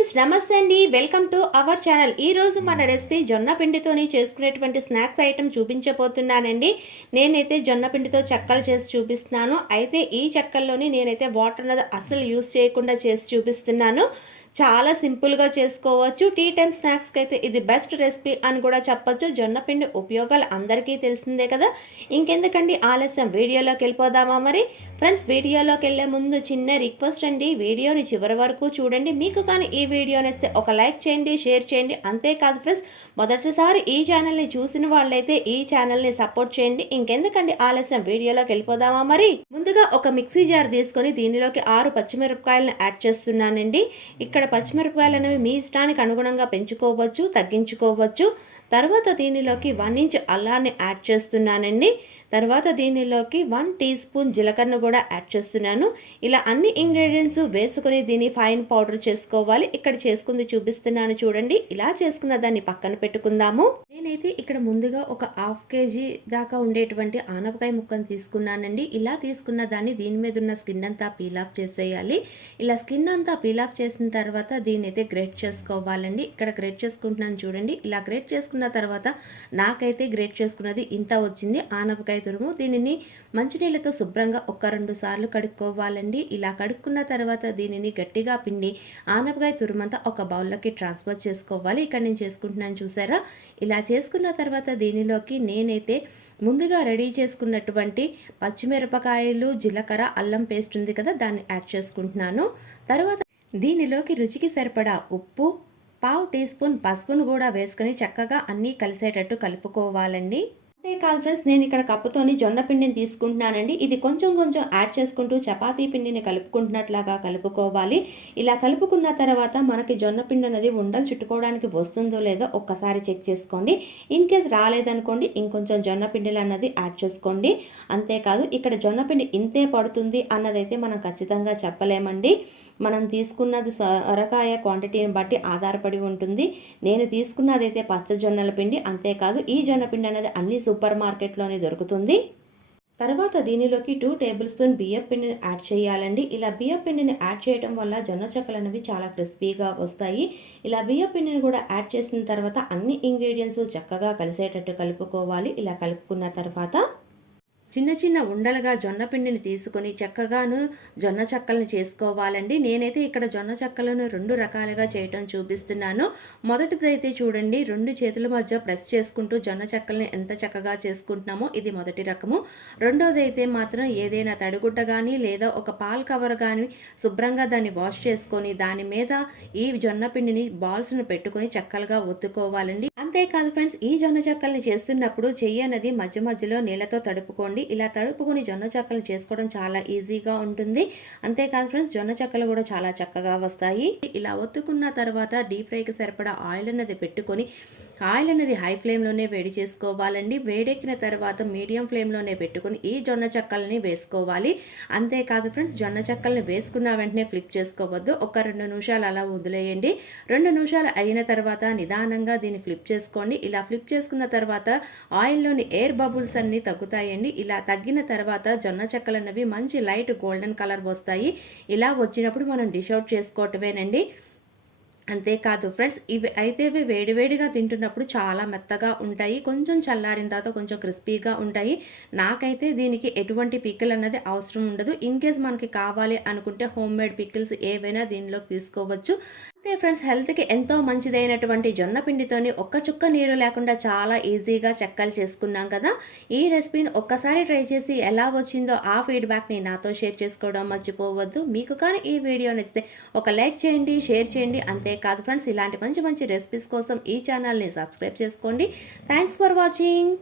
Friends నమస్తే అండి. Welcome to our channel. ఈ రోజు మన రెసిపీ జొన్న పిండితోని చేసుకునేటువంటి స్నాక్స్ ఐటమ్ చూపించబోతున్నానండి. నేనైతే జొన్న పిండితో చెక్కలు చేసి చూపిస్తున్నాను. అయితే ఈ చెక్కల్లోని నేనైతే వాటర్ అనేది అస్సలు యూస్ చేయకుండా చేసి చూపిస్తున్నాను. చాలా సింపుల్గా చేసుకోవచ్చు. టీ టైమ్ స్నాక్స్కి అయితే ఇది బెస్ట్ రెసిపీ అని కూడా చెప్పొచ్చు. జొన్న పిండి ఉపయోగాలు అందరికీ తెలిసిందే కదా. ఇంకెందుకండి ఆలస్యం? వీడియోలోకి వెళ్ళిపోదామా మరి? ఫ్రెండ్స్ వీడియోలోకి వెళ్ళే ముందు చిన్న రిక్వెస్ట్ అండి. వీడియోని చివరి వరకు చూడండి. మీకు కానీ ఈ వీడియో నచ్చితే ఒక లైక్ చేయండి షేర్ చేయండి. అంతేకాదు ఫ్రెండ్స్ మొదటిసారి ఈ ఛానల్ని చూసిన వాళ్ళైతే ఈ ఛానల్ని సపోర్ట్ చేయండి. ఇంకెందుకండి ఆలస్యం? వీడియోలోకి వెళ్ళిపోదామా మరి? ముందుగా ఒక మిక్సీ జార్ తీసుకొని దీనిలోకి ఆరు పచ్చిమిరపకాయలను యాడ్ చేస్తున్నానండి. ఇక్కడ పచ్చిమిరపకాయలు అనేవి మీ ఇష్టానికి అనుగుణంగా పెంచుకోవచ్చు తగ్గించుకోవచ్చు. తర్వాత దీనిలోకి వన్ ఇంచ్ అల్లాన్ని యాడ్ చేస్తున్నానండి. తర్వాత దీనిలోకి వన్ టీ స్పూన్ జీలకర్ర కూడా యాడ్ చేస్తున్నాను. ఇలా అన్ని ఇంగ్రీడియంట్స్ వేసుకుని దీన్ని ఫైన్ పౌడర్ చేసుకోవాలి. ఇక్కడ చేసుకుంది చూపిస్తున్నాను చూడండి. ఇలా చేసుకున్న దాన్ని పక్కన పెట్టుకుందాము. నేనైతే ఇక్కడ ముందుగా ఒక హాఫ్ కేజీ దాకా ఉండేటువంటి ఆనపకాయ ముక్కను తీసుకున్నానండి. ఇలా తీసుకున్న దాన్ని దీని మీద ఉన్న స్కిన్ అంతా పీల్ ఆఫ్ చేసేయాలి. ఇలా స్కిన్ అంతా పీల్ ఆఫ్ చేసిన తర్వాత దీన్ని అయితే గ్రేట్ చేసుకోవాలండి. ఇక్కడ గ్రేట్ చేసుకుంటున్నాను చూడండి. ఇలా గ్రేట్ చేసుకున్న తర్వాత నాకైతే గ్రేట్ చేసుకున్నది ఇంత వచ్చింది. ఆనపకాయ తురుము దీనిని మంచినీళ్ళతో శుభ్రంగా ఒక రెండు సార్లు కడుక్కోవాలండి. ఇలా కడుక్కున్న తర్వాత దీనిని గట్టిగా పిండి ఆనపకాయ తురుమంతా ఒక బౌల్లోకి ట్రాన్స్ఫర్ చేసుకోవాలి. ఇక్కడ నేను చేసుకుంటున్నాను చూసారా? ఇలా చేసుకున్న తర్వాత దీనిలోకి నేనైతే ముందుగా రెడీ చేసుకున్నటువంటి పచ్చిమిరపకాయలు జీలకర్ర అల్లం పేస్ట్ ఉంది కదా దాన్ని యాడ్ చేసుకుంటున్నాను. తర్వాత దీనిలోకి రుచికి సరిపడా ఉప్పు పావు టీ స్పూన్ పసుపును కూడా వేసుకొని చక్కగా అన్నీ కలిసేటట్టు కలుపుకోవాలండి. అంతేకాదు ఫ్రెండ్స్ నేను ఇక్కడ కప్పుతోని జొన్న పిండిని తీసుకుంటున్నానండి. ఇది కొంచెం కొంచెం యాడ్ చేసుకుంటూ చపాతీ పిండిని కలుపుకుంటున్నట్లాగా కలుపుకోవాలి. ఇలా కలుపుకున్న తర్వాత మనకి జొన్న పిండి అనేది ఉండలు చుట్టుకోవడానికి వస్తుందో లేదో ఒక్కసారి చెక్ చేసుకోండి. ఇన్ కేస్ రాలేదనుకోండి ఇంకొంచెం జొన్న పిండిలు అన్నది యాడ్ చేసుకోండి. అంతేకాదు ఇక్కడ జొన్న పిండి ఇంతే పడుతుంది అన్నదైతే మనం ఖచ్చితంగా చెప్పలేమండి. మనం తీసుకున్నది సొరకాయ క్వాంటిటీని బట్టి ఆధారపడి ఉంటుంది. నేను తీసుకున్నదైతే పచ్చ జొన్నల పిండి అంతేకాదు ఈ జొన్న పిండి అనేది అన్ని సూపర్ మార్కెట్లోనే దొరుకుతుంది. తర్వాత దీనిలోకి టూ టేబుల్ స్పూన్ బియ్యం పిండిని యాడ్ చేయాలండి. ఇలా బియ్యం పిండిని యాడ్ చేయడం వల్ల జొన్న చెక్కలు అనేవి చాలా క్రిస్పీగా వస్తాయి. ఇలా బియ్యం పిండిని కూడా యాడ్ చేసిన తర్వాత అన్ని ఇంగ్రీడియంట్స్ చక్కగా కలిసేటట్టు కలుపుకోవాలి. ఇలా కలుపుకున్న తర్వాత చిన్న చిన్న ఉండలుగా జొన్న పిండిని తీసుకొని చక్కగాను జొన్న చెక్కలను చేసుకోవాలండి. నేనైతే ఇక్కడ జొన్న చెక్కలను రెండు రకాలుగా చేయటం చూపిస్తున్నాను. మొదటిదైతే చూడండి రెండు చేతుల మధ్య ప్రెస్ చేసుకుంటూ జొన్న చెక్కలను ఎంత చక్కగా చేసుకుంటున్నామో ఇది మొదటి రకము. రెండోది అయితే మాత్రం ఏదైనా తడిగుడ్డ కానీ లేదా ఒక పాల్ కవర్ కానీ శుభ్రంగా దాన్ని వాష్ చేసుకొని దాని మీద ఈ జొన్న పిండిని బాల్స్ను పెట్టుకొని చెక్కలుగా ఒత్తుకోవాలండి. అంతేకాదు ఫ్రెండ్స్ ఈ జొన్న చెక్కల్ని చేస్తున్నప్పుడు చెయ్యి అనేది మధ్య మధ్యలో నీళ్ళతో తడుపుకోండి. ఇలా తడుపుకొని జొన్న చెక్కలు చేసుకోవడం చాలా ఈజీగా ఉంటుంది. అంతేకాదు ఫ్రెండ్స్ జొన్న చెక్కలు కూడా చాలా చక్కగా వస్తాయి. ఇలా ఒత్తుకున్న తర్వాత డీప్ ఫ్రైకి సరిపడా ఆయిల్ అనేది పెట్టుకొని ఆయిల్ అనేది హై ఫ్లేమ్లోనే వేడి చేసుకోవాలండి. వేడెక్కిన తర్వాత మీడియం ఫ్లేమ్లోనే పెట్టుకొని ఈ జొన్న చెక్కల్ని వేసుకోవాలి. అంతేకాదు ఫ్రెండ్స్ జొన్న చెక్కల్ని వేసుకున్న వెంటనే ఫ్లిప్ చేసుకోవద్దు. ఒక రెండు నిమిషాలు అలా వదిలేయండి. రెండు నిమిషాలు అయిన తర్వాత నిదానంగా దీన్ని ఫ్లిప్ చేసుకోండి. ఇలా ఫ్లిప్ చేసుకున్న తర్వాత ఆయిల్లోని ఎయిర్ బబుల్స్ అన్నీ తగ్గుతాయండి. ఇలా తగ్గిన తర్వాత జొన్న చెక్కలు అనేవి మంచి లైట్ గోల్డెన్ కలర్ వస్తాయి. ఇలా వచ్చినప్పుడు మనం డిష్ అవుట్ చేసుకోవటమేనండి. అంతేకాదు ఫ్రెండ్స్ ఇవి అయితే ఇవి వేడివేడిగా తింటున్నప్పుడు చాలా మెత్తగా ఉంటాయి. కొంచెం చల్లారిన తర్వాత కొంచెం క్రిస్పీగా ఉంటాయి. నాకైతే దీనికి ఎటువంటి పికిల్ అన్నది అవసరం ఉండదు. ఇన్ కేస్ మనకి కావాలి అనుకుంటే హోమ్ మేడ్ పికిల్స్ ఏవైనా దీనిలోకి తీసుకోవచ్చు. అంతే ఫ్రెండ్స్ హెల్త్కి ఎంతో మంచిదైనటువంటి జొన్న పిండితోని ఒక్క చుక్క నీరు లేకుండా చాలా ఈజీగా చెక్కలు చేసుకున్నాం కదా. ఈ రెసిపీని ఒక్కసారి ట్రై చేసి ఎలా వచ్చిందో ఆ ఫీడ్బ్యాక్ని నాతో షేర్ చేసుకోవడం మర్చిపోవద్దు. మీకు కానీ ఈ వీడియో నచ్చితే ఒక లైక్ చేయండి షేర్ చేయండి. అంతేకాదు ఫ్రెండ్స్ ఇలాంటి మంచి మంచి రెసిపీస్ కోసం ఈ ఛానల్ని సబ్స్క్రైబ్ చేసుకోండి. Thanks for watching.